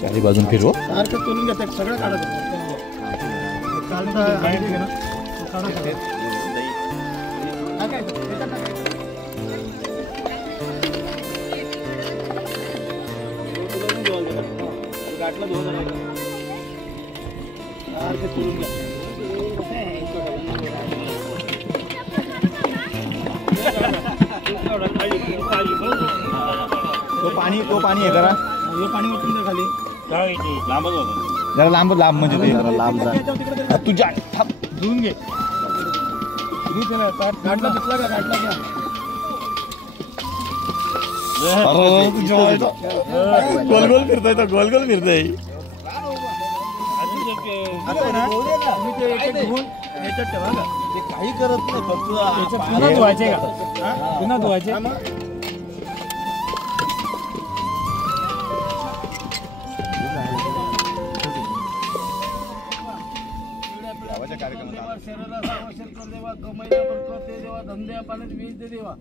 चारी बाजून फिरव. सारखं तोलून घेतात सगळं काढत गाठला सारखं तोलून घ्या. तो पाणी आहे जरा पाणी ओतून दे खाली. लांबच होतं जरा लांब म्हणजे ते जरा लांब जा. तुझ्या थांब धुवून घे. गाठला तुटला का गाठला घ्या. गोल गोल फिरताय तो गोल गोल फिरताय. याच्यात ठेवा का ते काही करत नाही फक्त पुन्हा धुवायचे का पुन्हा धुवायचे. धंद्या पाण्यात वीज दे देवा.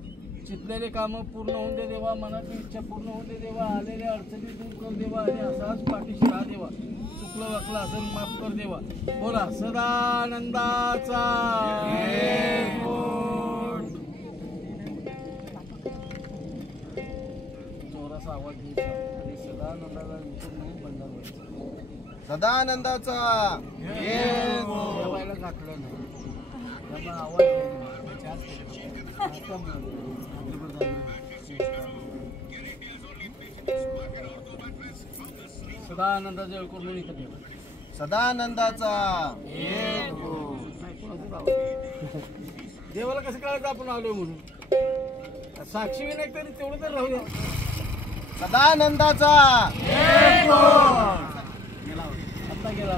चितलेले कामं पूर्ण होऊन दे देवा. मनाची इच्छा पूर्ण होऊन दे देवा. आलेल्या अडचणी दूर कर देवा आणि असाच पाठीशी राहा देवा. चुकलं वाकलं असं माफ कर देवा. बोला सदानंदाचा जोराचा आवाज द्यायचा आणि सदानंदाचा सदानंदाचा जेवायला घातलं नाही त्यामुळे आवाज सदानंदाचा जळ करून इकडे सदानंदाचा देवाला कसं कळायचं आपण आलोय म्हणून. साक्षी विनायक तरी तेवढं तर राहू द्या. सदानंदाचा आता गेला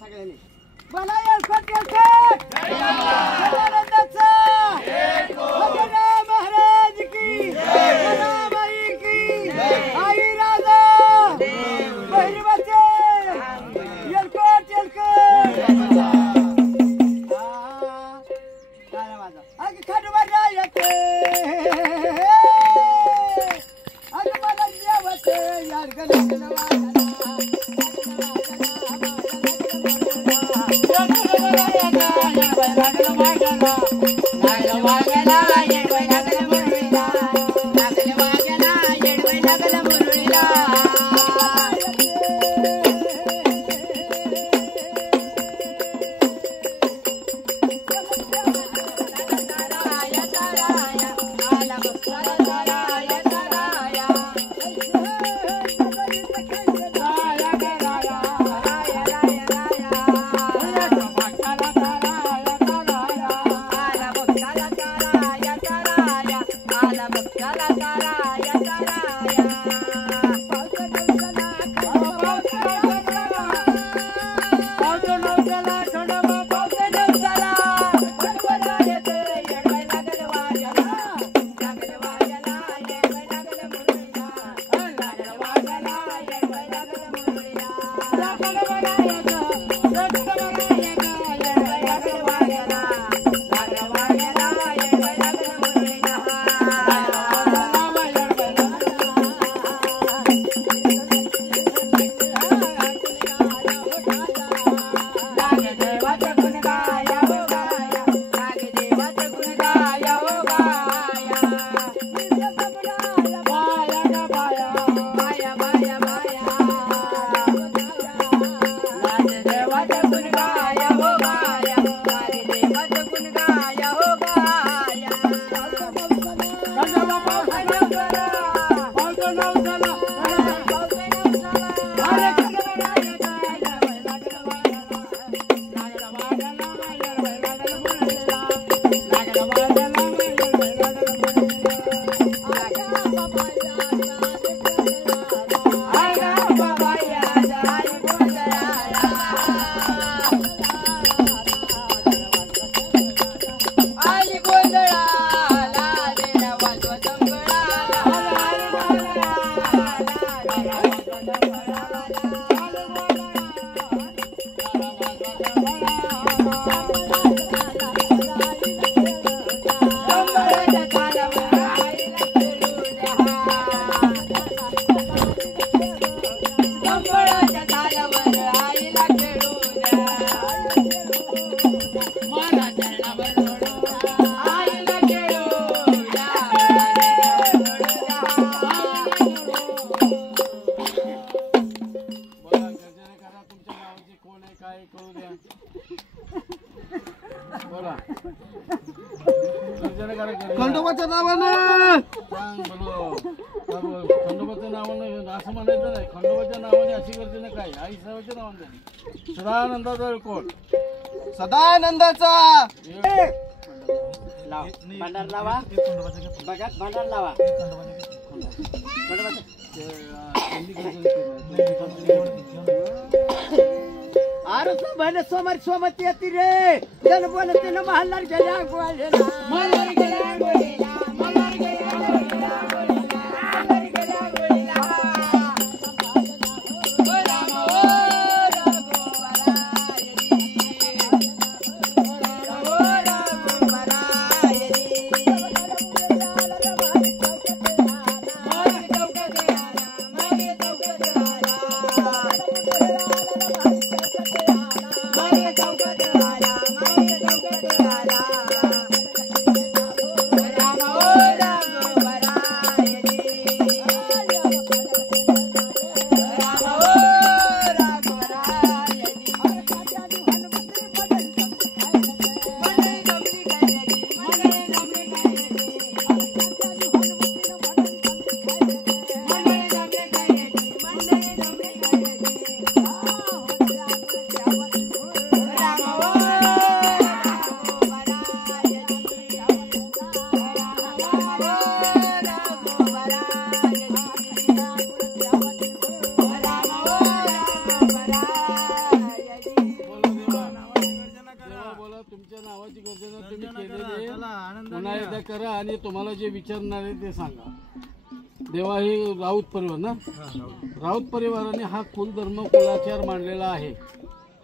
सगळ्यांनी मला महाराज की बाई की आई राजा बहिरी बच्चे येलकोट येलकोट माझा खंड माझा येते आज मला जेवते यार गणपती खंडोबाच्या नावानं सांग बोलो खंडोबाच्या नावानं असं म्हणायचं नाही. खंडोबाच्या नावाने अशी गर्जना काय आई साहेबाच्या नावाने झाली. सदानंदाचा कोण सदानंदाचा भांडार लावा बघा भांडार लावा अरे भले सोमर सोमत येते रे जन बोलते ना महालार गेल्या गोळेला महालार गेल्या गोळेला महालार गेल्या गोळेला महालार गेल्या गोळेला ओ राम ओ करा आणि तुम्हाला जे विचारणार आहे ते सांगा. देवा ही राऊत परिवार ना, राऊत परिवाराने हा कुलधर्म कुलाचार मांडलेला आहे.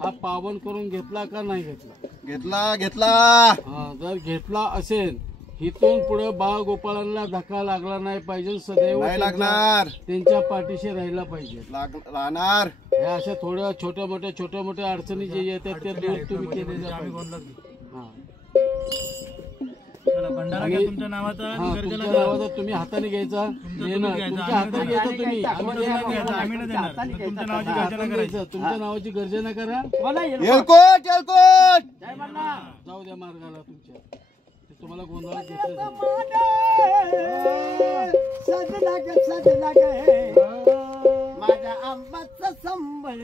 हा पावन करून घेतला का नाही घेतला? घेतला घेतला. जर घेतला असेल इथून पुढे बाळगोपाळांना धक्का लागला नाही पाहिजे. सदैव नाही लागणार. त्यांच्या पाठीशी राहिला पाहिजे. राहणार. हे अशा थोड्या छोट्या मोठ्या अडचणी जे येतात त्या दूर तुम्ही केलेल्या पाहिजे. तुमच्या नावाचा तुम्ही हाताने घ्यायचा, तुमच्या हाताने घ्यायचा. तुम्ही तुमच्या नावाची गर्जना करा. एलकोट एलकोट जाऊ द्या मार्गाला तुमच्या. तुम्हाला गोंधळात घेतलं माझ्या आंबाचा संबळ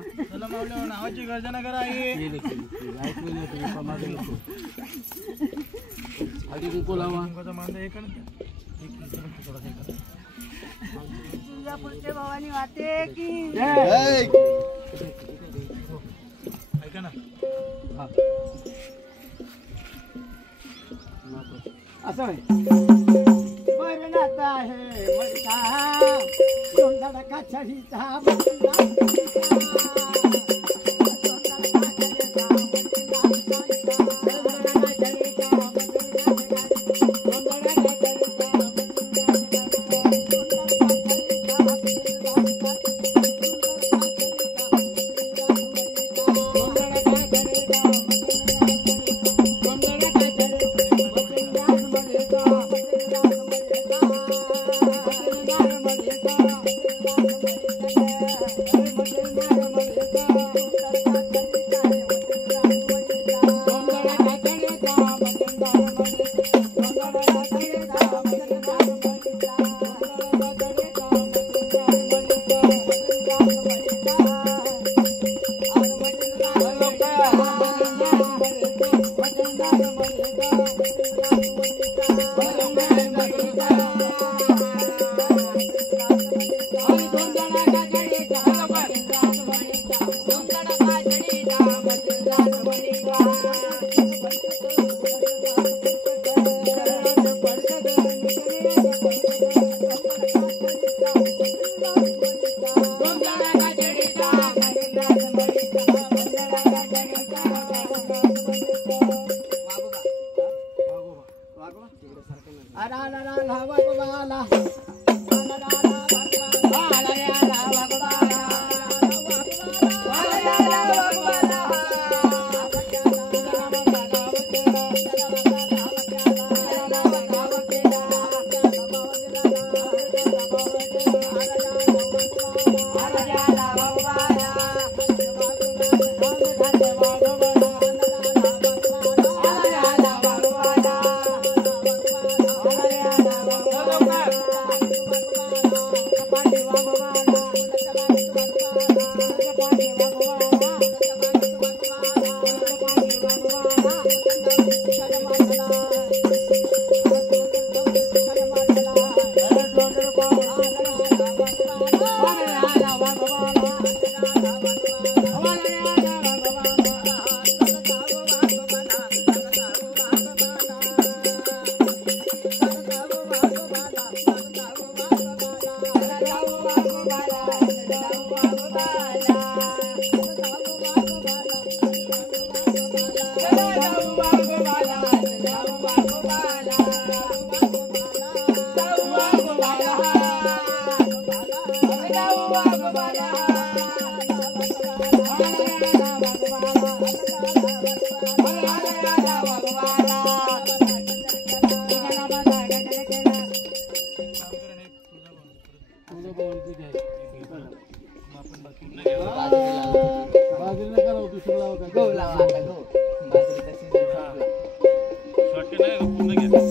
नावाची गर्जना करा. हळदी कुंकू लावा. तुळजापूरचे भवानी वाटे की ऐका ना. असं बरं नाता आहे मरता दोन काछडीचा Thank you.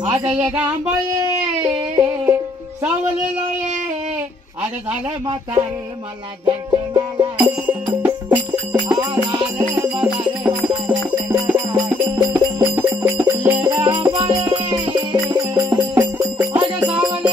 आज ये गांबळे सावलेलो ये आज झाले म्हातारे मला दर्शनाला झाले म्हातारे मला दर्शनाला ये गांबळे आज सावलेलो ये आज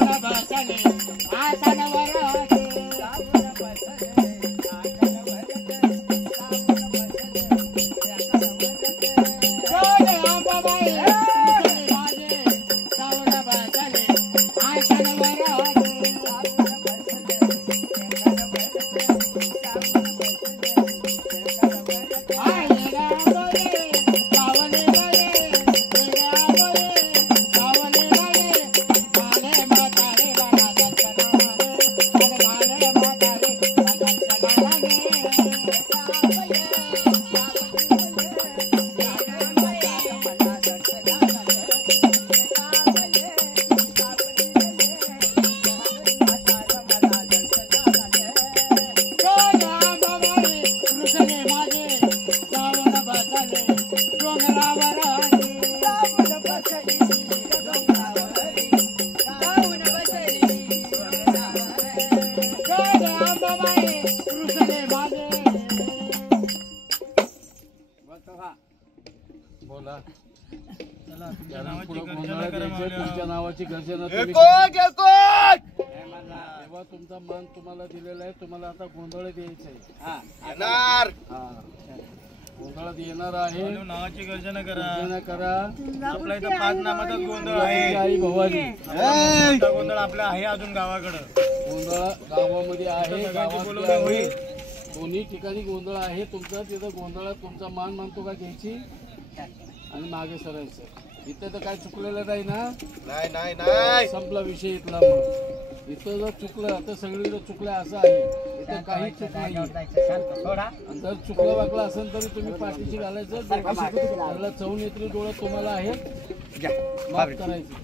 झाले म्हातारे मला दर्शनाला झाले म्हातारे मला तुमच्या नावाची गर्जना एलकोट एलकोट तेव्हा तुमचा मान तुम्हाला दिलेला आहे. तुम्हाला आता गोंधळ द्यायचा आहे. येणार गोंधळात येणार आहे. नावाची गर्जना करा. गर्जना करा. आपल्या इथं 5 नामाचा गोंधळ आहे. आई भवानी मोठा गोंधळ आपला आहे अजून गावाकडं. गोंधळ गावामध्ये आहे. सगळ्यांची बोलवणी होईल. दोन्ही ठिकाणी गोंधळ आहे. तुमचा तिथं गोंधळात तुमचा मान मानतो का घ्यायची आणि मागे सरायचं. इथे तर काय चुकलेलं नाही ना. नाही नाही नाही संपला विषय इथला. मग इथं जर चुकलं तर सगळीकडे चुकलं असं आहे. इथं काही चूक नाही. आणि जर चुकलं वाकलं असेल तरी तुम्ही पाठीशी घालायचं. त्याला चौनेत्री डोळं तुम्हाला आहेत. माफ करायचं.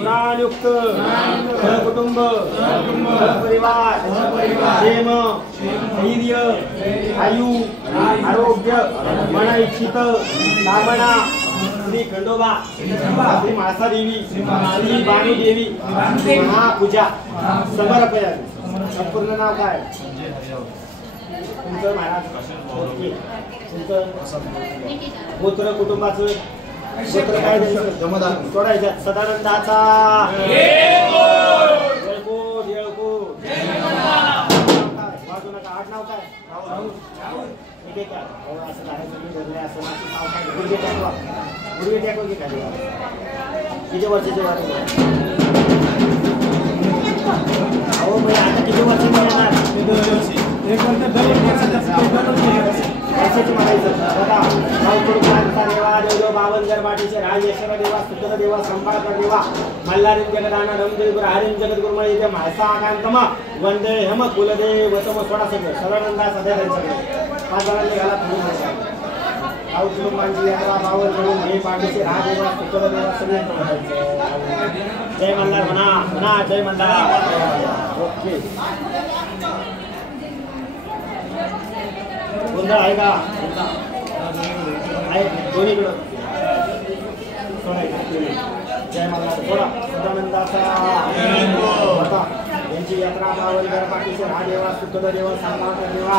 पुराणयुक्त कुटुंब परिवार प्रेम धैर्य आयु आरोग्य मना इच्छित कामना श्री खंडोबा श्री मासा देवी श्री बाणू देवी महापूजा समर्पयामी. संपूर्ण नाव काय तुमचं महाराज? तुमचं गोत्र कुटुंबाचं गोत्र काय द्यायचं? सोडायचं. सदानंदाचा वाजू नका. आठ नाव काय? ठीक आहे का? असं करायचं असं नाव काय? गुडघे टाकवा. गुडघे टाकवा की खाली. किती वर्षाचे वाटत? अहो म्हणजे आता किती वर्ष येणार? वर्षाची म्हणायचं बघा. देवा देव बावनगर माटीचे राजेश्वर देवा सुंदर देवा संभाकर देवा मल्हारी जगदाना रमदेव हरिम जगद्गुरु मळे म्हाळसा कांतम वंदे हम कुलदेव वतम सोडा सगळं सदानंदा सदैव सगळं 5 जणांनी घाला. भाऊ कुटुंबांची यात्रा बावल करून हे पाठीचे राजेवा सुंदर देवा सगळे जय मल्हार म्हणा म्हणा जय मल्हार. ओके गोंधळ आहे का? आहे दोन्हीकडं. जय मल्हार थोडा सदानंदाचा यांची यात्रा बावनगर पाठीचे राजेवा सुंदर देवा संभाकर देवा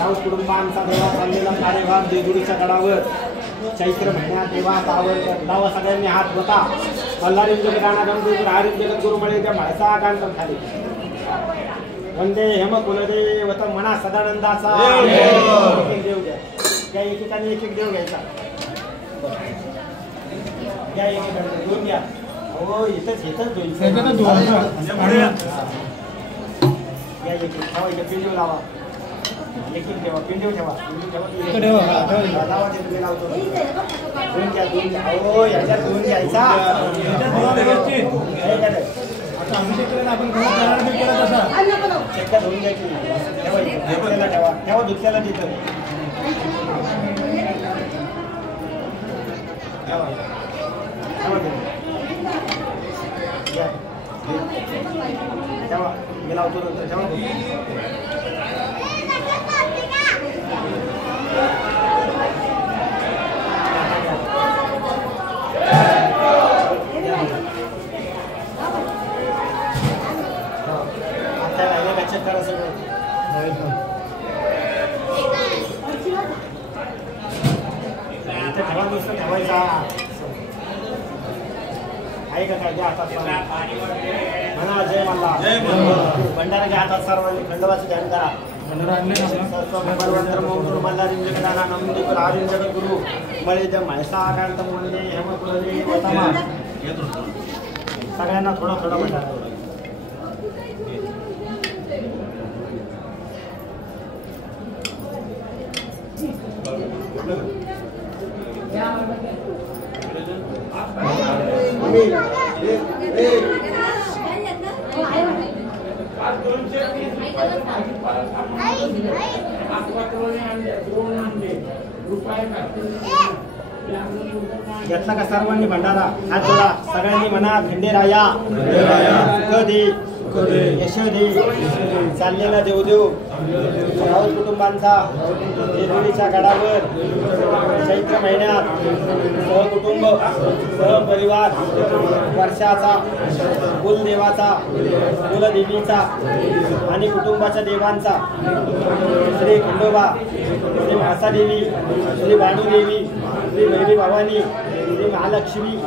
राऊत कुटुंबांचा देवा चाललेला कार्यभाग देगुडीच्या गडावर चैत्र महिन्यात देवा बावनगर दावा सगळ्यांनी हात होता. मल्हारी जगदाना रमदेव हरिम जगद्गुरु मळे म्हाळसा कांतम खाली वंदे हेम कुलदेव वतम म्हणा सदानंदाचा. एक देव घ्या. त्या एकेकाने एक एक देव घ्यायचा. घ्या एकेकाने दोन घ्या. हो इथंच दोन घ्या. एक ठेवा. इथे पिंडीव लावा. एक ठेवा. पिंडीव ठेवा. लावा ते तुम्ही लावतो. दोन घ्या. हो याच्यात दोन घ्यायचा. चक्का धुवून घ्यायची. ठेवा दुसऱ्याला तिथं ठेवा. मी लावतो नंतर. ठेवा. चेक करा सगळं. ठेवा नुसतं ठेवायचा आहे का? काय द्या हातात म्हणा जय मल्हार. भंडारा घ्या हातात सर्वांनी. खंडोबाचं ध्यान करा. मल्हारी जगदाना नमदेव हरिम जगद्गुरु मळे म्हाळसा कांतम वंदे हेम कुलदेव वतम. सगळ्यांना थोडा थोडा भंडारा. Yeah. घेतला का सर्वांनी भंडारा हात जोडा सगळ्यांनी म्हणा खंडेराया सुख दे यश दे चाललेला देवदेव राहुल कुटुंबांचा जेजुरीच्या गडावर चैत्र महिन्यात सहकुटुंब सहपरिवार वर्षाचा कुलदेवाचा कुलदेवीचा आणि कुटुंबाच्या देवांचा श्री खंडोबा श्री म्हाळसादेवी श्री भानुदेवी श्री भैरी भवानी श्री महालक्ष्मी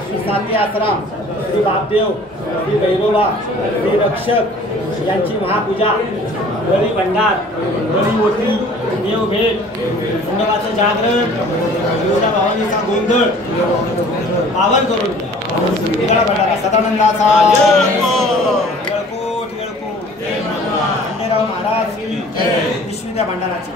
श्री साती आसरा श्री बापदेव श्री भैरोबा श्री रक्षक यांची महापूजा बळी भंडार बळी ओटी देव भेट खंडोबाचं जागरण तुळजा भवानीचा गोंधळ पावन करून द्या भंडारा सदानंदाचा येळकोट येळकोट खंडेराव महाराज पिशवी त्या भंडाराची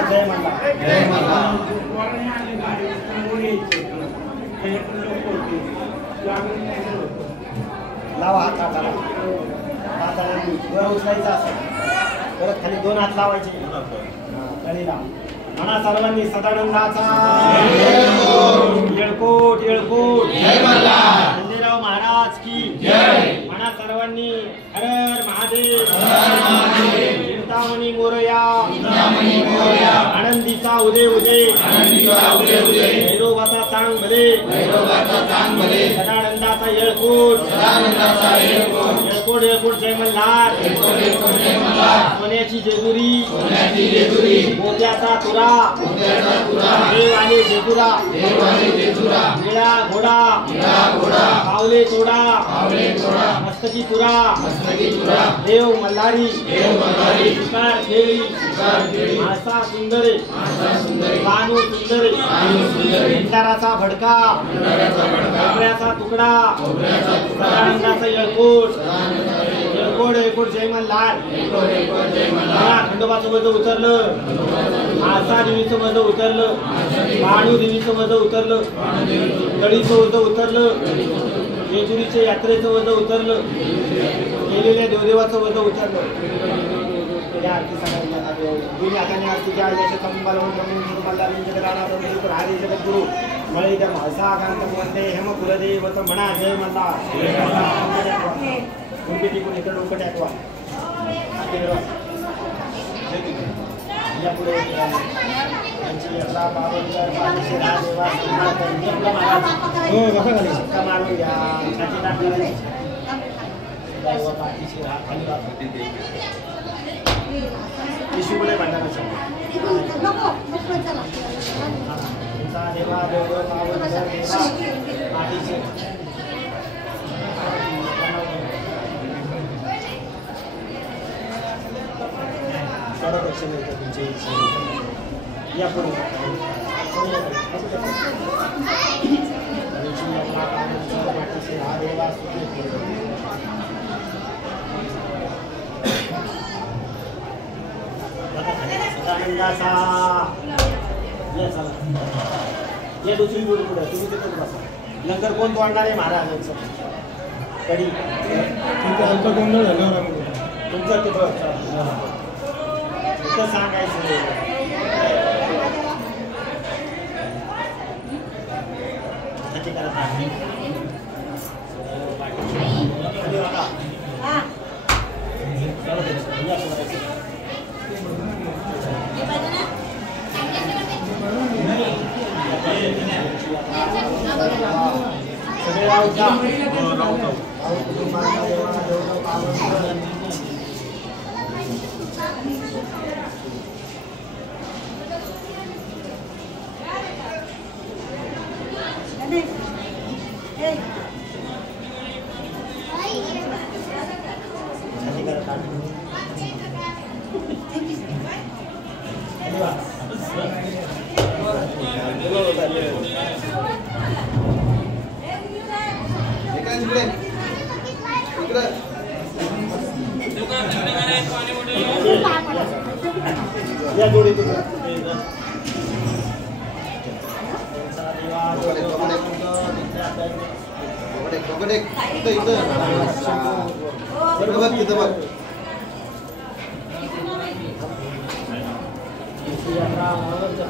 जय मल्ला जय मल्ला लावा हात हाताला हाताला वर उचलायचा असेल परत खाली दोन हात लावायचे कळीला म्हणा सर्वांनी सदानंदाचा येळकोट येळकोट खंडेराव महाराज की जय म्हणा सर्वांनी हर हर महादेव चिंतामणी मोरया आनंदीचा उदय उदय भैरोबाचा चांग भले सदानंदाचा येळकोट येळकोट येळकोट जय मल्हार सोन्याची जेजुरी मोत्याचा तुरा देव आले जेजुरा निळा घोडा पावले तोडा मस्तकी तुरा देव मल्हारी शिकार खेळी मासा सुंदरे कानू सुंदरे भंडाराचा भडका खोबऱ्याचा तुकडा सदानंदाचा येळकोट येळकोट येळकोट जय मल्हार खंडोबाचं वज उतरलं आसा देवीचं वज उतरलं भाणू देवीचं वज उतरलं तळीचं वज उतरलं जेजुरीच्या यात्रेचं वज उतरलं गेलेल्या देवदेवाचं वज उतरलं त्या आरती सगळ्यांना आरती त्या हरी जगद्गुरु मळे त्या म्हाळसा कांत वंदे हेम कुलदेवत म्हणा जय मल्ला टिकून इकडे डोकं टाकवा यापुढे त्यांची यात्रा पावनकर पाठीशी राहा देवा मारून घ्या छाती टाकली पाठीशी राहा खाली पिशवी पुढे भांडणाचा देवा देव पावनकर देवा पाठीशी दक्षिण तुमची यापुढे हा देवा सदानंदाचा या दुसरी गोडी पुढे तुम्ही तिथे बसा लंगर कोण तोडणार आहे महाराजांचं कडी तुमचा गोंधळ झाला तुमचं तिथं सांगायचं इकडे इकडे या जोडीतून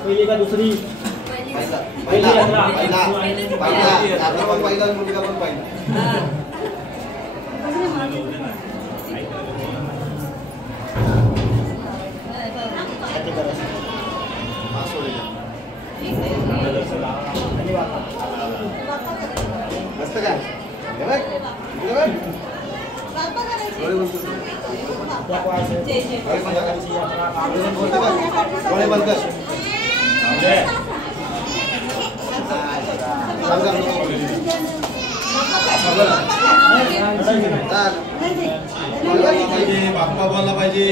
पहिली का दुसरी पहिली यात्रा मुलगा पण पाहिला मस्त काय बाप्पा बोलला पाहिजे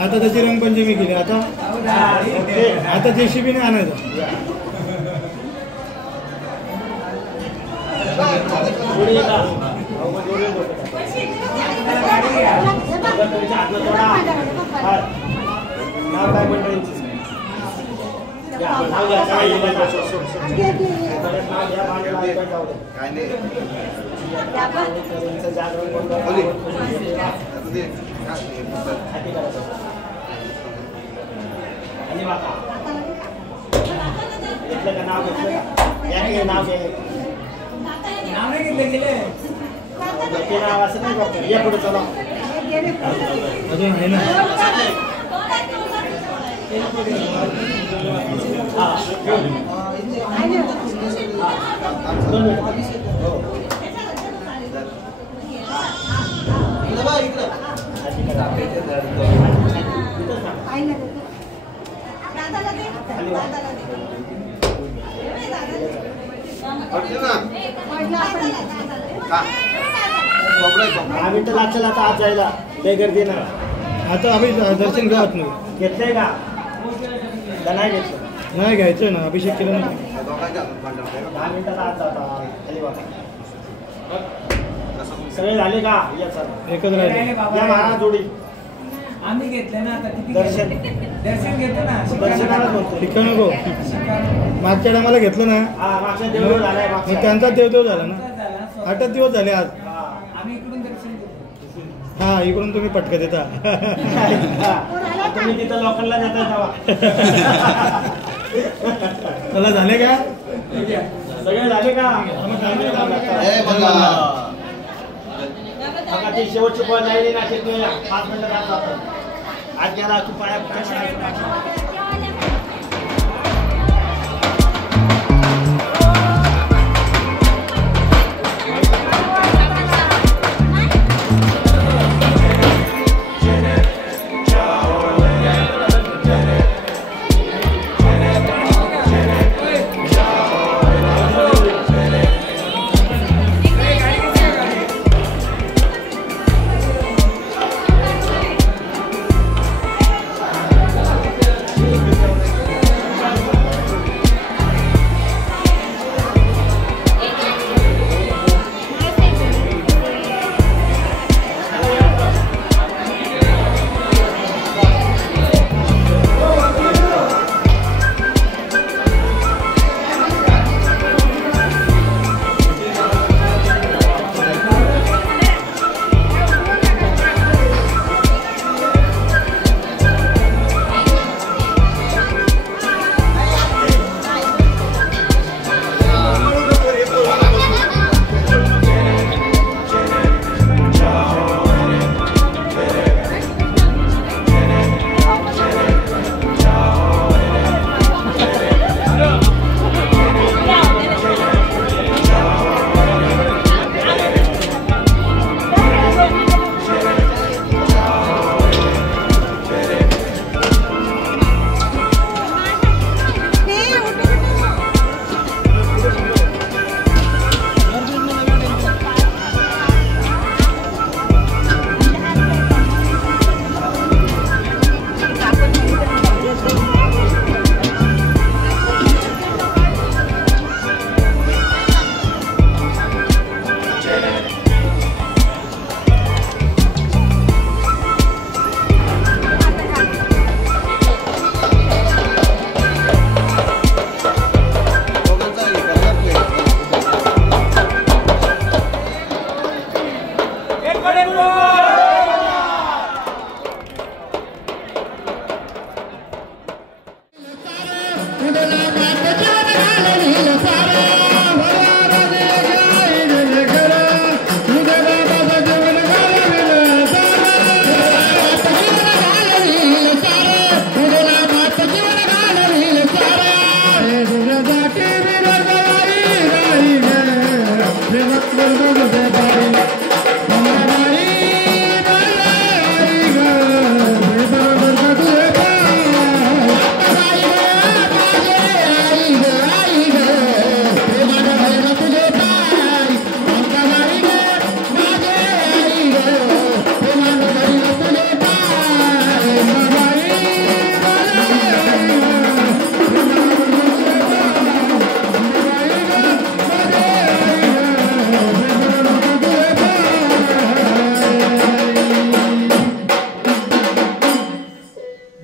आता त्याची रंगपंचमी केली आता JCB ने आणायचं अजून आहे ना लागेल आता आज जायला ते गर्दी ना आता आम्ही दर्शन घेत नाही घेतलंय का नाही घेतलं नाही घ्यायचं ना अभिषेक केला नाही 10 मिनिटात आज जाता खाली वाटा सगळे झाले का या सर एकच राहिले या महाराज जोडी आम्ही घेतले ना आता किती दर्शन दर्शन घेतो ना दर्शनाला बोलतो ठिकाण नको मागच्या टायमाला घेतलं ना हा मागच्या देव झालाय मग मागच्या त्यांचा देवदेव झाला ना 8 दिवस झाले आज आम्ही इकडून दर्शन घेतो हा इकडून तुम्ही पटकन देता तुम्ही तिथं लोकांना देता तेव्हा त्याला झाले का सगळे झाले का बघा ती शेवटची बॉल नाही ना 5 मिनिटं जातात आज गेला तू पाया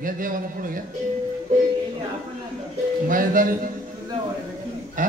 घ्या देवाला पुढे घ्या मैदानी हा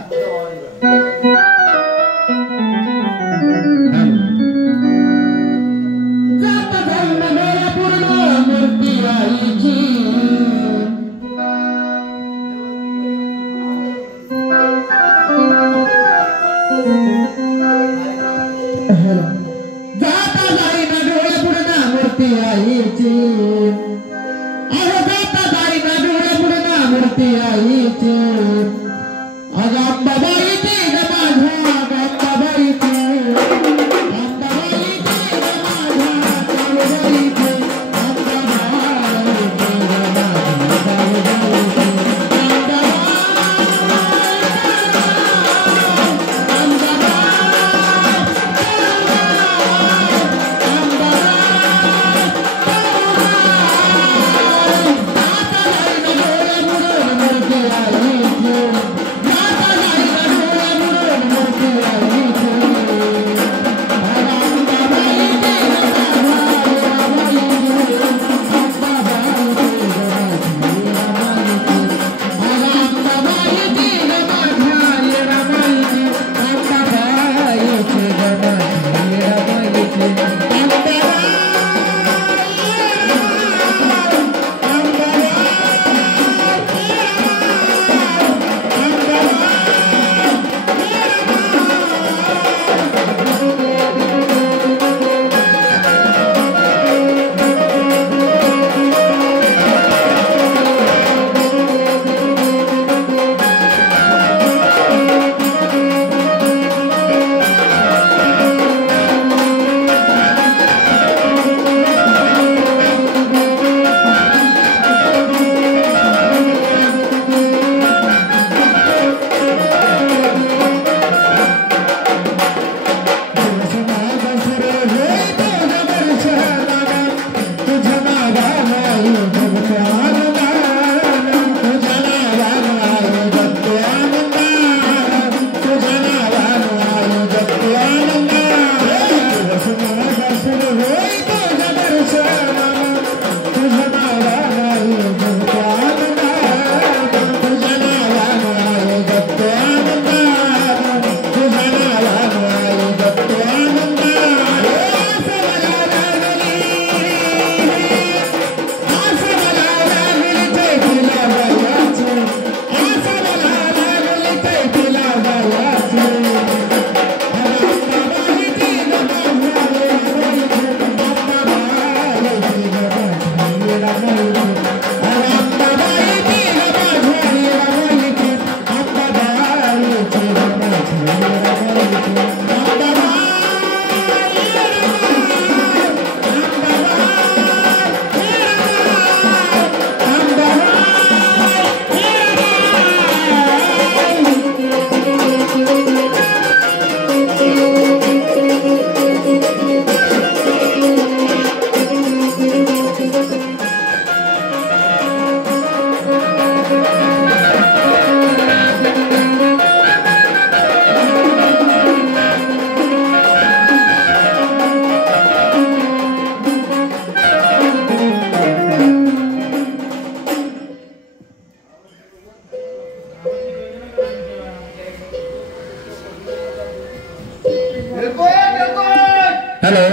हॅलो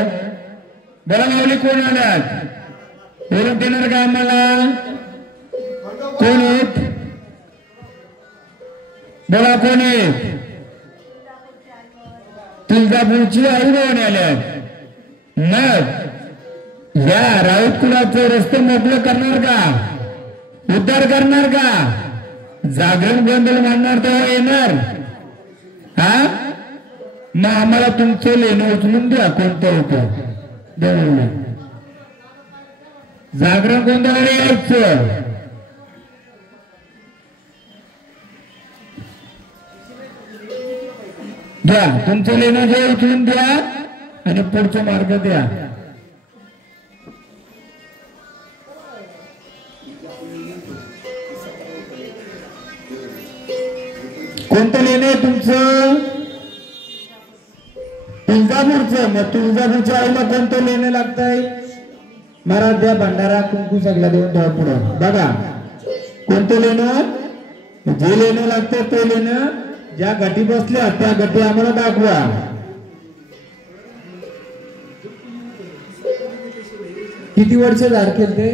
बोला माऊली कोण आल्यात ओळख देणार का आम्हाला कोण आहेत बोला कोण आहेत तुळजापूरची आई गावून आल्यात मग या राऊत कुलाचे रस्ते मोकळे करणार का उद्धार करणार का जागरण गोंधळ मांडणार तेव्हा येणार हा मग आम्हाला तुमचं लेणं उचलून द्या कोणतं होतं देवाला जागरण गोंधळाला यायचं द्या तुमचं लेणं जे उचलून द्या आणि पुढचा मार्ग द्या कोणतं लेणं आहे तुमचं तुळजापूरचं मग तुळजापूरच्या आईला कोणतं लेणं लागतंय महाराज द्या भंडारा कुंकू सगळं देऊन द्या पुढं बघा कोणतं लेणं जे लेणं लागतं ते लेणं ज्या गटी बसल्या त्या गटी आम्हाला दाखवा किती वर्ष झाड केलते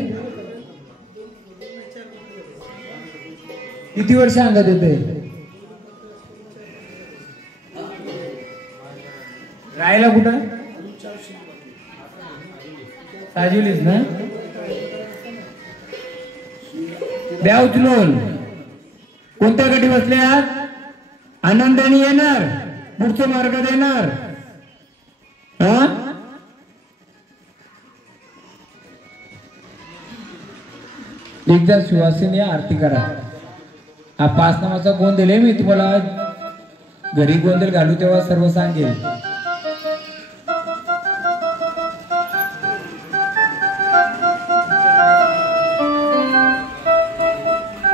किती वर्ष अंगात येते राहायला कुठं साजिवलीच ना द्या उचलून कोणत्या गटी बसल्या आनंदाने येणार पुढचा मार्ग देणार हा एकदा सुवासिनी आरती करा हा 5 नामाचा गोंधळ मी तुम्हाला घरी गोंधळ घालू तेव्हा सर्व सांगेल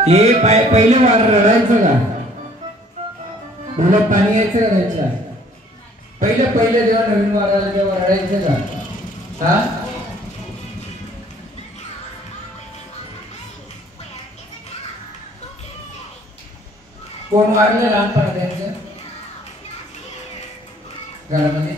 हे पहिले वार रडायचं का डोळ्यात पाणी यायचं का त्याच्या पहिले जेव्हा नवीन वाराला तेव्हा रडायचं का हा कोण वारले लहानपणा त्यांचं घरामध्ये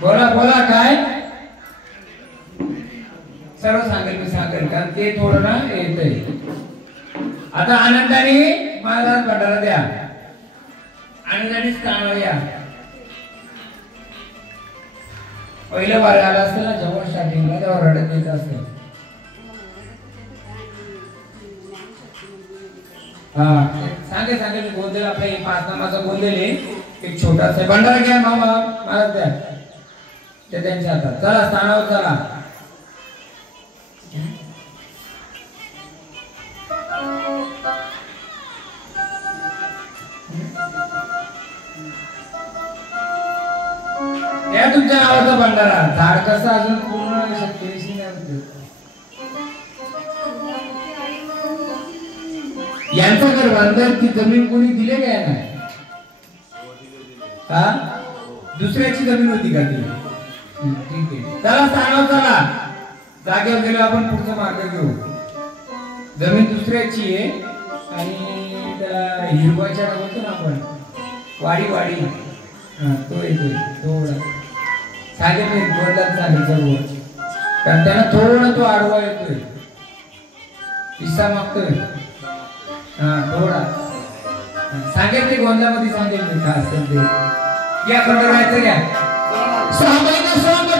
बोला बोला काय सर्व सांगेल मी सांगेल कारण ते थोडं ना येतंय आता आनंदाने मला भंडारा द्या आनंदाने स्थानाला या पहिलं वार आला असेल ना जेव्हा स्टार्टिंगला तेव्हा रडत येत असेल हा सांगेल गोंधळ आपल्या 5 नामाचा गोंधळ आहे एक छोटासा भंडारा घ्या मामा मला द्या ते त्यांच्या हातात चला स्थानावर चला या तुमच्या नावाचा भंडारा झाड कसं अजून पूर्ण शक्यशी नाही यांचं घर बांधायची जमीन कोणी दिले काय नाही हा दुसऱ्याची जमीन होती का ती ठीक आहे चला स्थानावर चला जागेवर गेलो आपण पुढचा मार्ग घेऊ जमीन दुसऱ्याची आहे आणि त्याला हिरवाच्या बोलतो ना आपण वाडी हा तो येतोय थोडा सांगितलं बोलतात सांगितलं कारण त्यांना थोडा तो आडवा येतोय हिस्सा मागतोय हा थोडा सांगेल ते गोंधळामध्ये सांगेल मी खास ते या खंडोबाचं घ्या स्वामी स्वामी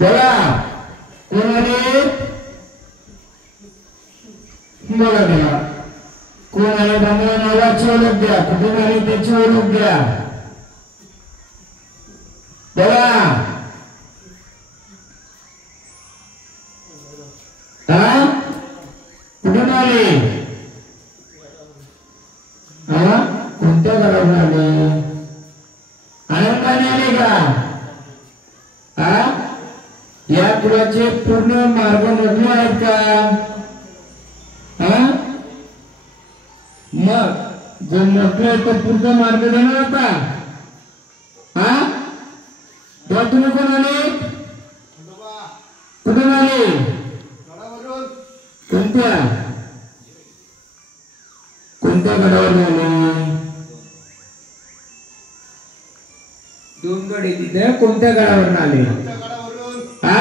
चला कोणाने बघा द्या कोणाने ब्राह्मण नावाची ओळख द्या कुटुंबाने त्याची ओळख द्या चला हा कुठून आले हा कोणत्या घरातून आले आनंदाने आले का हा या कुळाचे पूर्ण मार्ग मोकळे आहेत का हा मग जो मोकळे तो पुढचा मार्ग देणार होता हा तुम्ही कोण आले कुठून आले कोणत्या कोणत्या गडावर आले दोन गड आहे तिथे कोणत्या गडावर आले हा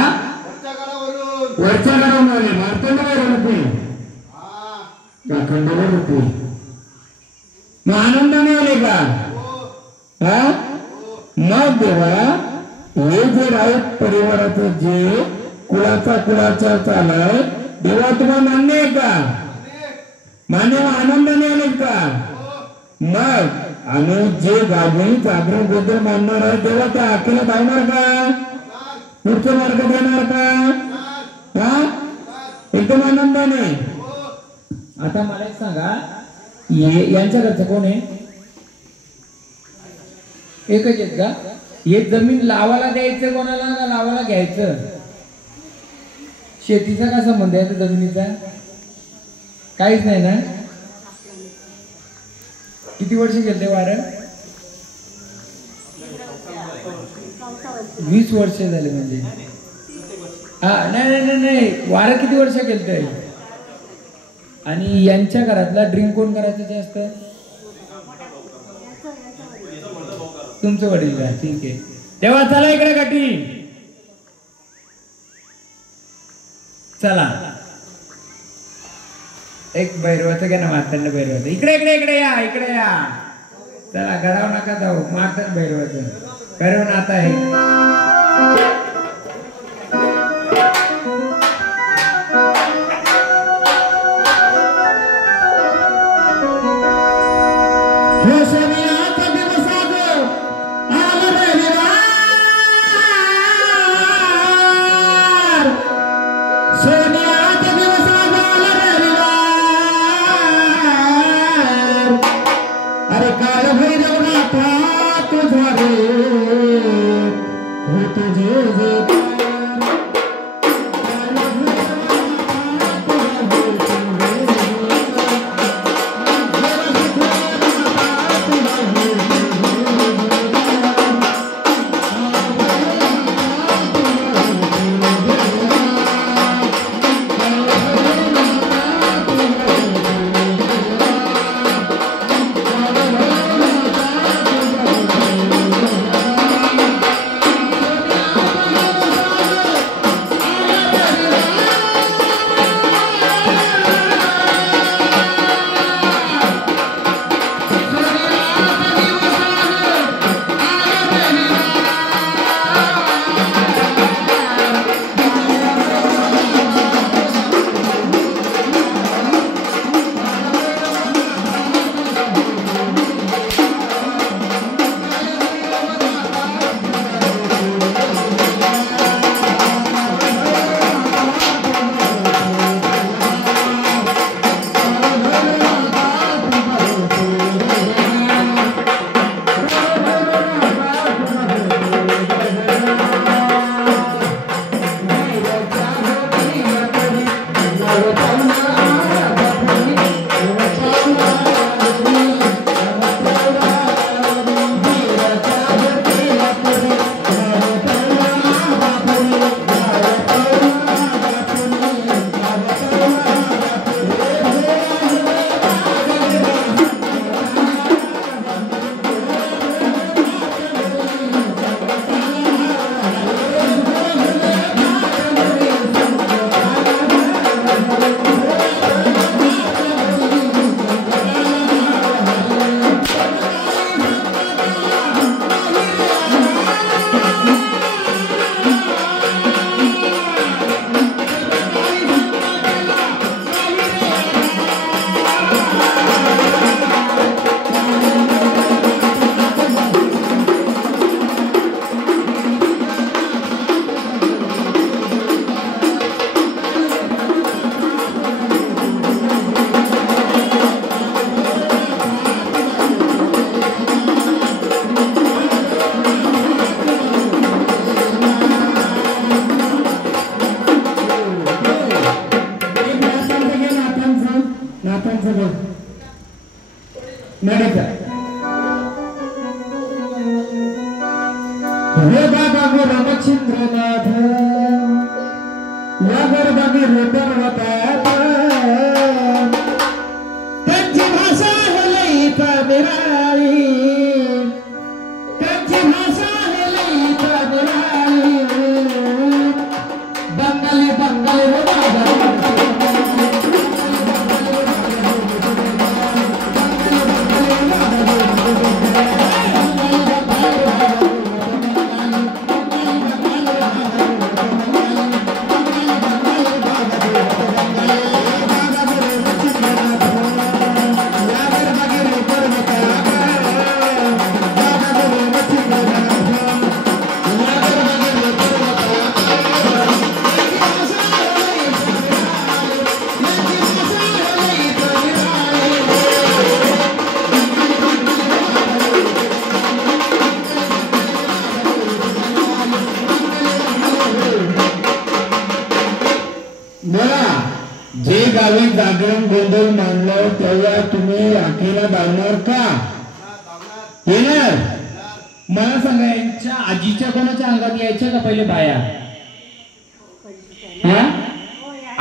वरच्या गडावरून आले मार्तंडावर होते काखंडावर होते मग आनंदाने आले का हा मग देवा हे जे राऊत परिवाराचं जे कुळाचा चालय देवा तुम्हाला मान्य आहे का मान्य आनंदाने आले का मग आणि जे गाजणी जागरण बद्दल मानणार आहे तेव्हा त्या आखेला धावणार का पुढचा मार्ग देणार का हा एकदम आनंदाने आता मला एक सांगा यांच्या घरचं कोण आहे एकच आहेत का हे जमीन लावायला द्यायचं कोणाला का लावायला घ्यायचं शेतीचा काय संबंध आहे त्या जमिनीचा काहीच नाही ना किती वर्ष गेले वारं 20 वर्ष झाले म्हणजे हा नाही वारं किती वर्ष गेलतंय आणि यांच्या घरातला ड्रिंक कोण करायचं जास्त तुमचं वडील का ठीक आहे तेव्हा चला इकडे गाठी चला एक भैरवाचं घ्या ना मारताना भैरवाचं इकडे या चला गडाव नका जाऊ मारताना भैरवाचं भैरव आता आहे नडीचा हे बाबा गो रामचंद्रनाथ या गर्भागी रे पर्वतात त्यांची भाषा लई निराळी त्यांची भाषा लई निराळी बंगाली बंगाली जागरण गोंधळ मांडलं तेव्हा तुम्ही राखीला धावणार का येणार मला सांगा यांच्या आजीच्या कोणाच्या अंगात यायच्या का पहिले बाया हा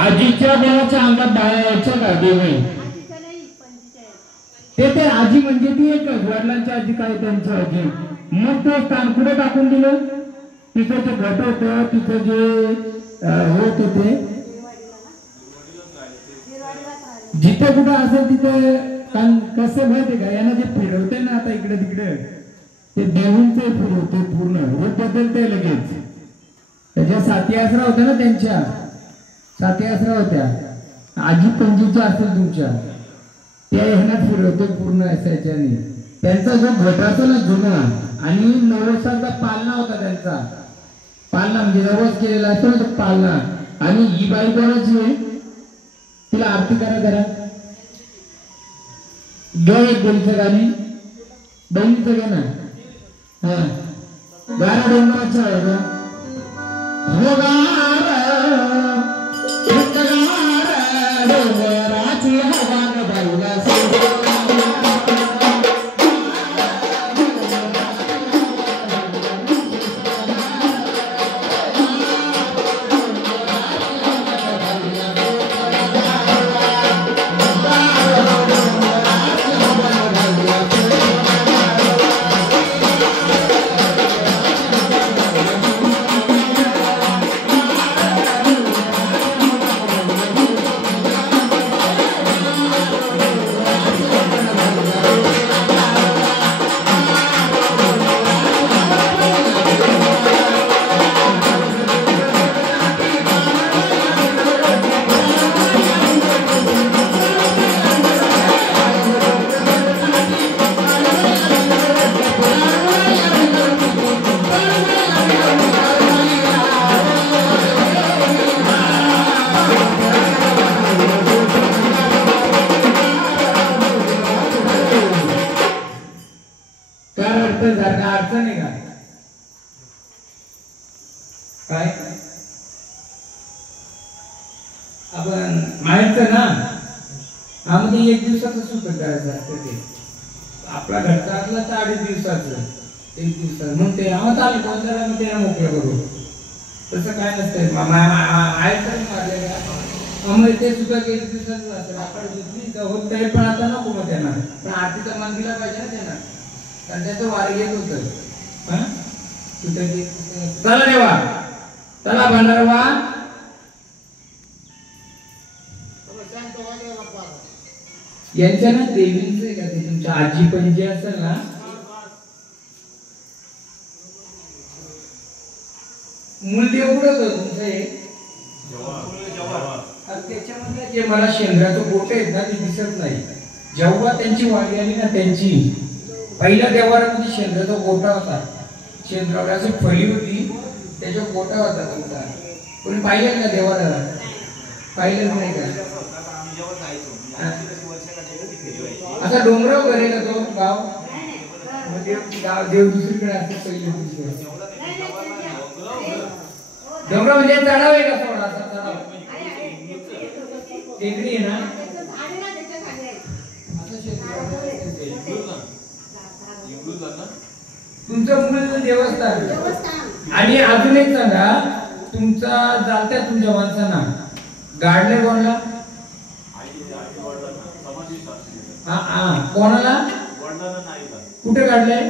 आजीच्या कोणाच्या अंगात बाया यायच्या का देवी ते आजी म्हणजे ती एक वडिलांची आजी काय त्यांची आजी मग ते स्थान कुठे टाकून दिलं तिचं जे घट होतं तिचं जे होत होते जिथे कुठं असेल तिथे कसं माहितीये का यांना जे फिरवते ना आता इकडे तिकडे ते देऊनचे फिरवते पूर्ण हे बदलते लगेच त्याच्या साथी आसरा होत्या ना त्यांच्या साथी आसरा होत्या आजी पणजीच्या असतील तुमच्या त्या ह्यांना फिरवते पूर्ण असायच्याने त्यांचा जो घटाचा ना जुना आणि नवसाचा पालना होता त्यांचा पालना म्हणजे नवस केलेला असतो ना तो पालना आणि ही बाई कोणाची आहे तिला आरती करा जरा एक बोलीचं गाणी बहिणीचं घे ना हा गारा डोंगराचं आहे का हो डोंगराची हवा बाईला एक दिवसाचं सूत्र करायचं असतं ते आपला घटकातला तर 2.5 दिवसाचं 1 दिवसाचं मग ते चालेल कोणत्याला मग त्याला मोकळं करू तसं काय नसतंय मारले ते सुद्धा 1 दिवसाचं असतं आपण घेतली तर होत नाही पण आता नको मग त्यांना पण आरतीचा मान दिला पाहिजे ना त्यांना कारण त्याचं वार येत होतं हा चला देवा चला भंडारवा यांच्या ना देवींचं का ते तुमच्या आजी पणजी असेल ना मूलदेव कुठं होतं तुमचं हे त्याच्यामध्ये जे मला शेंद्राचं गोटे आहेत ना ते दिसत नाही जेव्हा त्यांची वाडी आली ना त्यांची पहिल्या देवारामध्ये शेंद्राचा गोटा होता शेंद्रावर अशी फळी होती त्याच्या गोटा होता तुमचा कोणी पाहिलं का देवाला पाहिलंच नाही का आता डोंगराव घरे का तो गाव देव दुसरीकडे असते पहिले डोंगराव म्हणजे चढाव आहे का थोडासा चढाव टेकडी आहे ना तुमचं मूळ देवस्थान. आणि अजून एक सांगा, तुमचा जालत्या तुमच्या माणसांना गाडले कोणाला? कोणाला? कुठे काढलंय?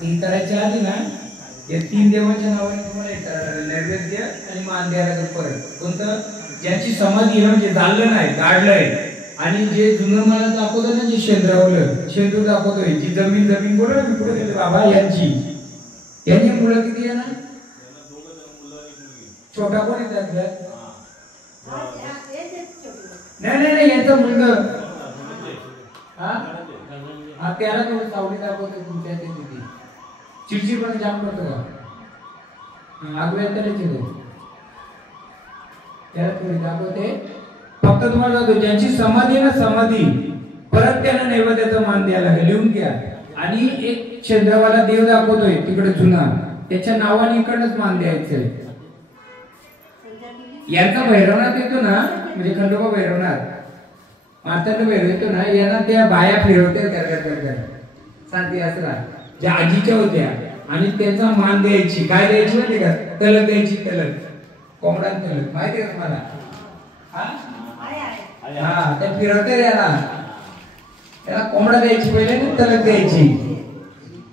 ही करायच्या आधी ना या 3 देवांच्या नावाने तुम्हाला नैवेद्य आणि मान द्यायला परत. कोणतं? ज्याची समाधी म्हणजे झालं नाही, काढलंय. आणि जे जुनं मला दाखवतो ना, जे शेंद्र दाखवतोय, जी जमीन बोला मी पुढे गेले बाबा यांची मुलं किती आहे ना? छोटा कोण आहे त्यातलं? नाही यांचा मुलगा हा त्याला थोडं सावली दाखवतो तुमच्या तिथे. चिडचिड पण जाम करतो का? आगव्या त्याला थोडी दाखवते. फक्त तुम्हाला जातो ज्यांची समाधी ना, समाधी परत त्यांना नैवेद्याचा मान द्यायला लागेल. लिहून घ्या. आणि एक चंद्रवाला देव दाखवतोय तिकडे जुना, त्याच्या नावाने इकडनंच मान द्यायचंय. यांचा भैरवनाथ येतो ना, म्हणजे खंडोबा भैरवनाथ, मारतांड भैरव येतो ना, यांना त्या बाया फिरवते सांगते असला ज्या आजीच्या होत्या. आणि त्यांचा मान द्यायची. काय द्यायची माहिती का? तलक द्यायची. तलक कोंबडा तलक माहिती का तुम्हाला? हा त्या फिरवते त्याला कोंबडा द्यायची पहिले ना, तलक द्यायची.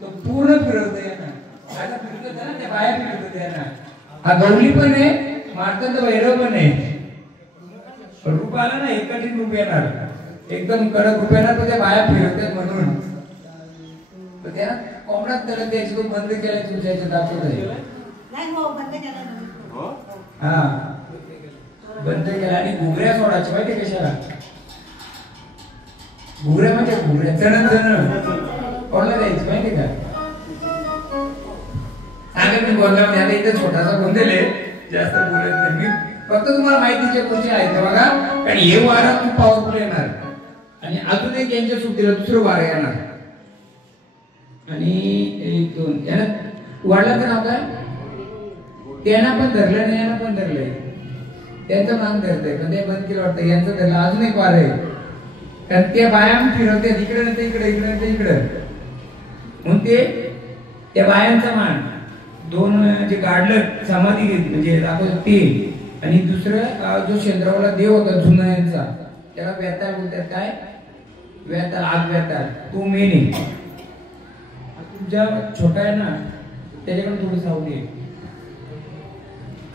तो पूर्ण फिरवते आता फिरतो ना, त्या बाया फिरवतो त्यांना. हा गौरी पण आहे, मारतांड भैरव पण आहे. रूप आला ना, एक कठीण रूप येणार, एकदम कडक रूप येणार, पण त्या बाया फिरवतात म्हणून त्या कोंबडा तलक द्यायची. तो बंद केला तुमच्या याच्यात दाखवत आहे. हा बंद केला. आणि घुगऱ्या सोडायची माहिती कशाला? घुगऱ्या म्हणजे घुगऱ्या चणन कोणाला द्यायची माहिती का? सांगा मी बोलला आता इथे छोटासा गोंधळ जास्त बोलत नाही मी. फक्त तुम्हाला माहितीच्या गोष्टी आहेत बघा. कारण हे वारा खूप पॉवरफुल येणार. आणि अजून एक यांच्या सुट्टीला दुसरं वारं येणार. आणि 1 2 यांना वडिलांचं नाव काय? त्यांना पण धरलं नाही, यांना पण धरलंय. त्यांचं मान धरतंय पण ते बंद केलं वाटतं. यांचं धरलं. अजून एक वार आहे, कारण त्या बाया फिरवते इकडे नंतर इकडे, इकडे नंतर इकडे. म्हणून ते त्या बायांचा मान 2 जे काढलं समाधी म्हणजे दाखवत ते. आणि दुसरं जो शेंद्रावाला देव होता जुना यांचा, त्याला वेताळ बोलतात. काय वेताळ? आग वेताळ. तो मेन आहे. तुमच्या छोटा आहे ना, त्याच्याकडे थोडी सावली आहे.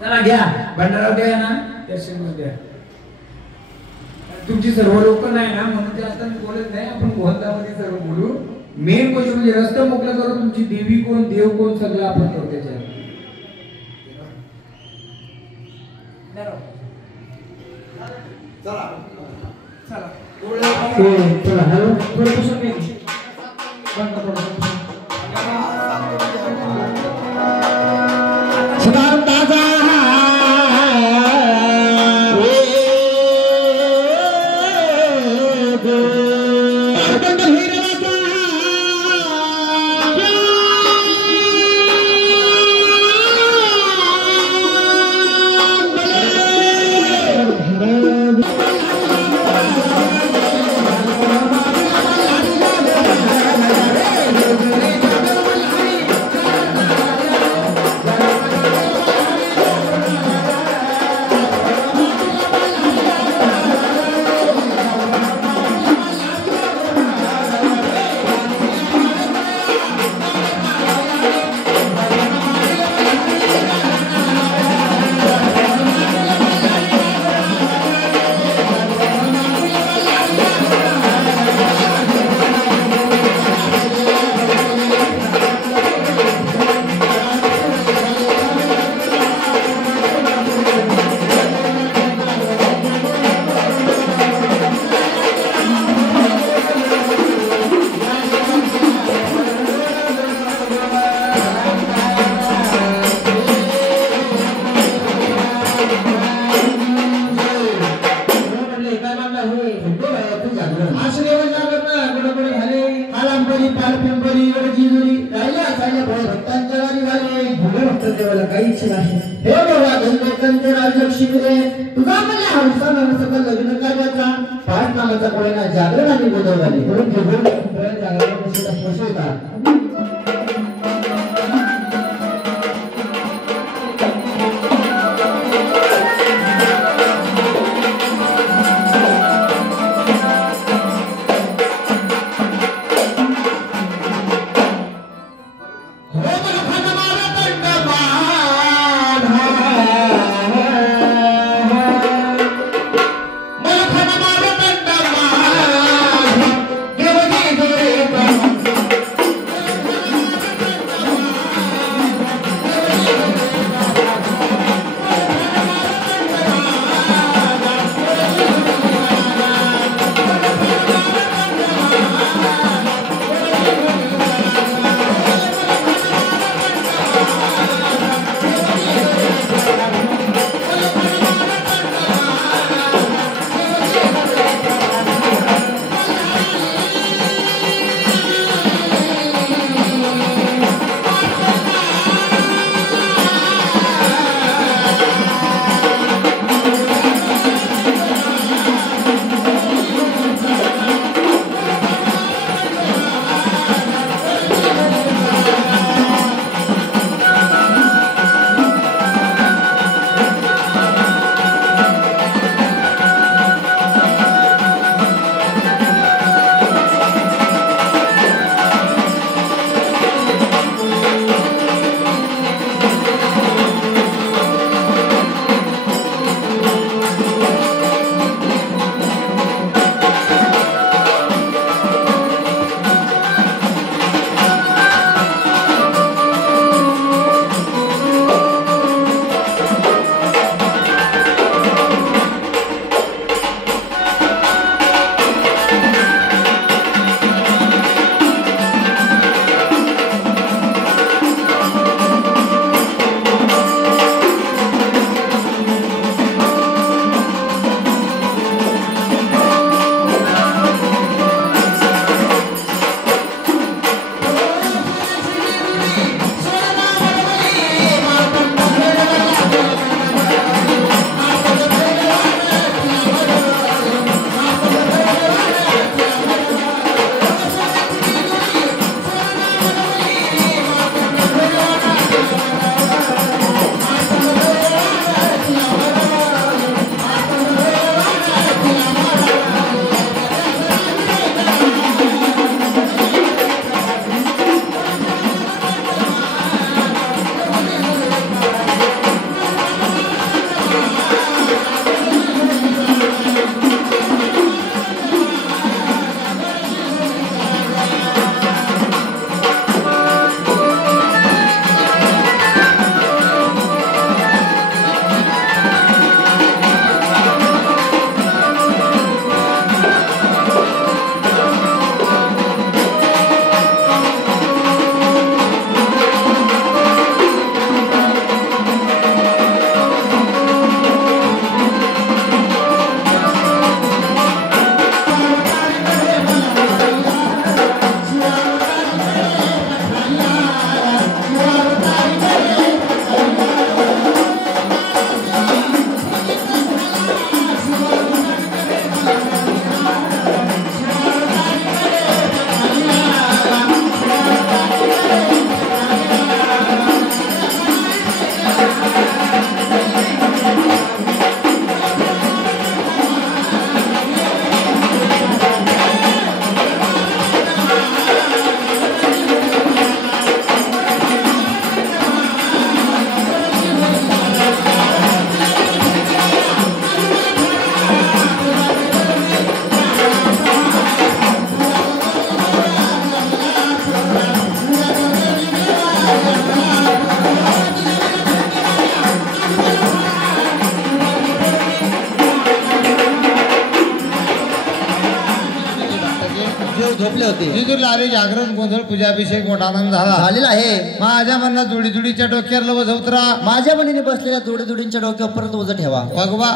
चला घ्या भंडारा द्या ना, दर्शन द्या. तुमची सर्व लोक नाही ना, म्हणून जास्त मी बोलत नाही. आपण गोहतामध्ये सर्व बोलू. मेन गोष्ट म्हणजे रस्ता मोकळा करू. तुमची देवी कोण, देव कोण, सगळं आपण करू त्याच्यात. चला हॅलो थोडं पुसून घे. देवाला काही इच्छा नाही. हे देवा धनलक्ष्मी रे तुझा मला हौसा सकल लग्न कार्याचा 5 नामाचा कोळीना जागरण आणि गोदवले म्हणून घेऊन जागरण पोषवतात. झोपले होते. जिजूरला आले जागरण गोंधळ पूजाभिषेक मोठा आनंद झालेला आहे. माझ्या मनात जोडी जोडीच्या डोक्यावर वजवतरा. माझ्या मनीने बसलेल्या जोडी जोडींच्या डोक्यावर परत वज ठेवा. भगवा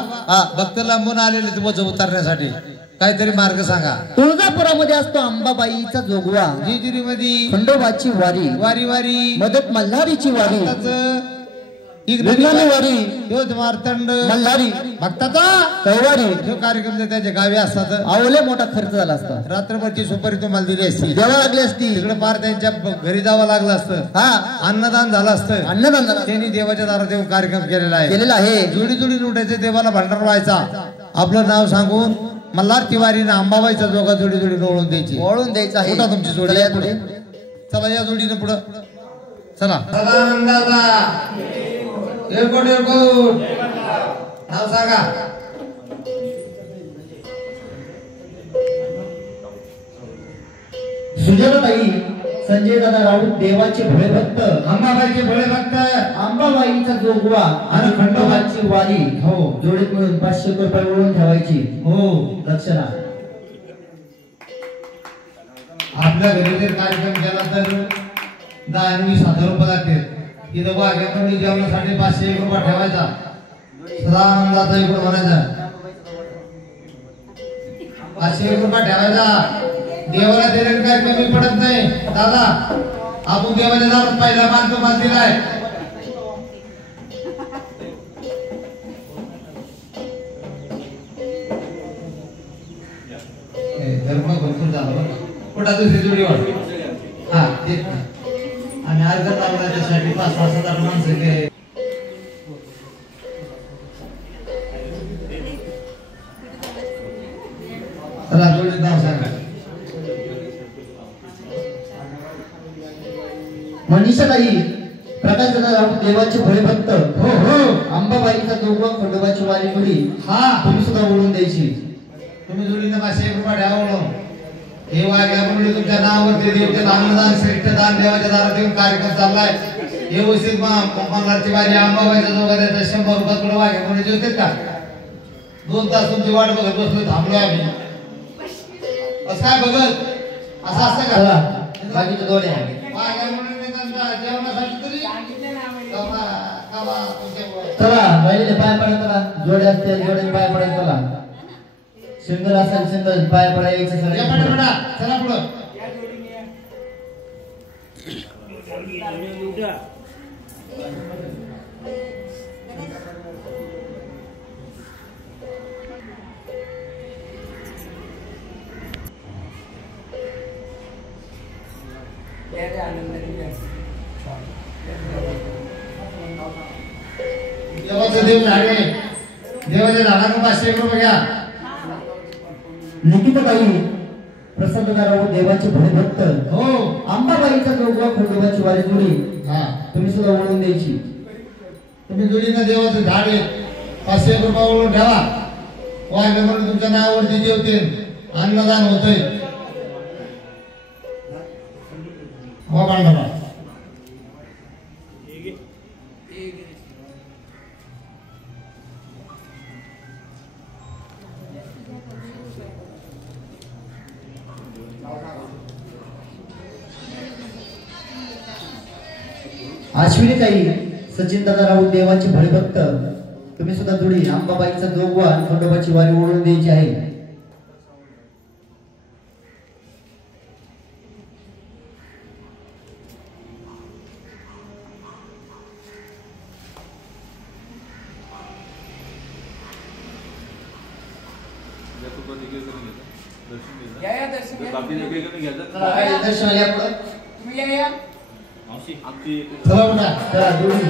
भक्त लांबून आलेले वज उतारण्यासाठी काहीतरी मार्ग सांगा. तुळजापुरामध्ये असतो अंबाबाईचा जोगवा. जेजुरीमध्ये खंडोबाची वारी. वारी वारी मदत मल्हारीची वारी. विज्ञानी वारी ह्योच मार्तंड मल्हारी भक्ताचा कैवारी जो कार्यक्रम जर त्याच्या गावी असतात आवले मोठा खर्च झाला असता रात्रभरची सुपारी तुम्हाला दिली असती द्यावा लागली असती तिकडे पार त्यांच्या घरी जावं लागलं असतं हा अन्नदान झालं असतं अन्नदान झालं त्यांनी देवाच्या दारात येऊन कार्यक्रम केलेला आहे केलेला आहे जोडी जोडी लुटायचे देवाला भांडार व्हायचा आपलं नाव सांगून मल्हार तिवारीनं अंबाबाईचा जोगा जोडी जोडी ओळून द्यायची वळून द्यायचा आहे कुठं तुमची जोडी चला या पुढे चला या जोडीनं पुढं चला सदानंदाचा एअरपोर्ट एअरपोर्ट नाव सांगा सुजाताताई संजय दादा राऊत देवाचे भोळे भक्त अंबाबाईचे भोळे भक्त अंबाबाईचा जोगवा आणि खंडोबाची वारी हो जोडीत मिळून 500 रुपये वळून ठेवायची हो लक्षणा आपल्या घरी जर कार्यक्रम केला तर 10 आणि 20,000 रुपये लागतील इथं वाघ्यामध्ये जेवणासाठी 500 रुपये ठेवायचा सदानंदाचा इकडून म्हणायचा 500 रुपये ठेवायचा देवाला देण्यात काय कमी पडत नाही दादा आपण देवाच्या दारात पहिला मान तो मान दिलाय धर्म भरपूर झाला कुठं दुसरी जोडी वाट हा तेच आणि अर्घ लावण्यासाठी 5-7 माणसं के चला जोडी नाव सांगा मनीषाताई प्रकाश दादा राऊत देवाचे भोळे भक्त हो हो अंबाबाईचा जोगवा खंडोबाची वारी जोडी हा तुम्ही सुद्धा वळून द्यायची तुम्ही जोडीनं 500 रुपये ठेवा हे वाघ्यामुळे तुमच्या नावावरती देवचे अन्नदान श्रेष्ठ दान देवाच्या दारात येऊन कार्यक्रम चाललाय हे वसीत मल्हारची वारी अंबाबाईचा जोगा द्यायचा 100 रुपयात पुढे वाघ्यामुळे जेवतेत का 2 तास तुमची वाट बघत बसलो थांबलो आम्ही असं काय बघत असं असतं चला का बाकीचे जोड्या वाघ्यामुळे जेवणासाठी तरी चला राहिलेले पाय पडायला चला जोड्या असते जोड्या पाय पडायला चला सुंदर असेल सुंदर पाय पडायचं चला पुढं देवाचं देव झाडे देवाच्या झाडाला 500 रुपये घ्या निकिताताई प्रसन्न राऊत देवाचे भोळे भक्त हो अंबाबाईचा जोगवा खंडोबाची वारी जोडी हा तुम्ही सुद्धा वळून द्यायची तुम्ही जोडीनं देवाचं झाड आहे 500 रुपये ओळून ठेवा वाघ्यामुळे तुमच्या नावावरती जेवते अन्नदान होतंय हो पांडवा अश्विनीताई सचिन दादा राऊत देवाचे भोळे भक्त तुम्ही सुद्धा जोडी अंबाबाईचा जोगवा आणि खंडोबाची वारी ओढून द्यायची आहे दर्शन या पुढं तुम्ही या चला बेटा चला जोडी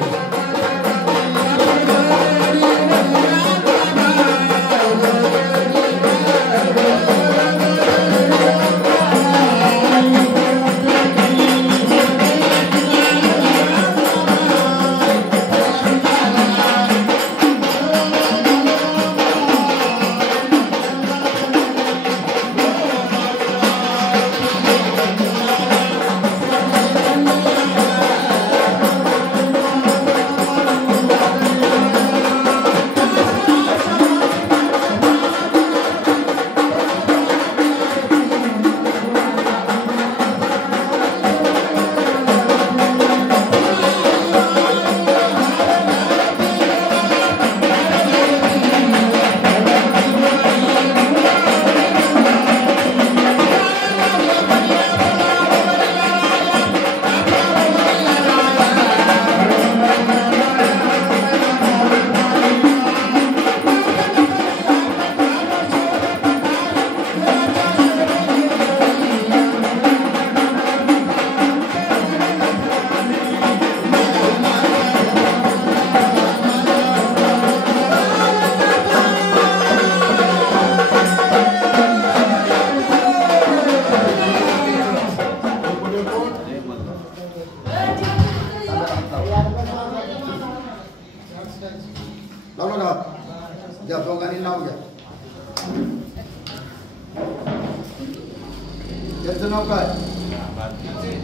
यांचं नाव काय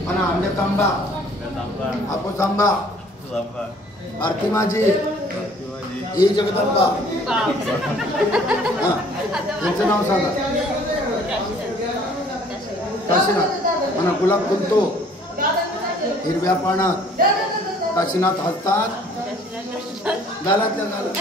आणि आंबे तांबा हापूस आंबा आरती माझी ही जगदंबा हा यांचं नाव सांगा काशीनाथ आणि गुलाब फुलतो हिरव्या पानात काशीनाथ हसतात गालातल्या गालात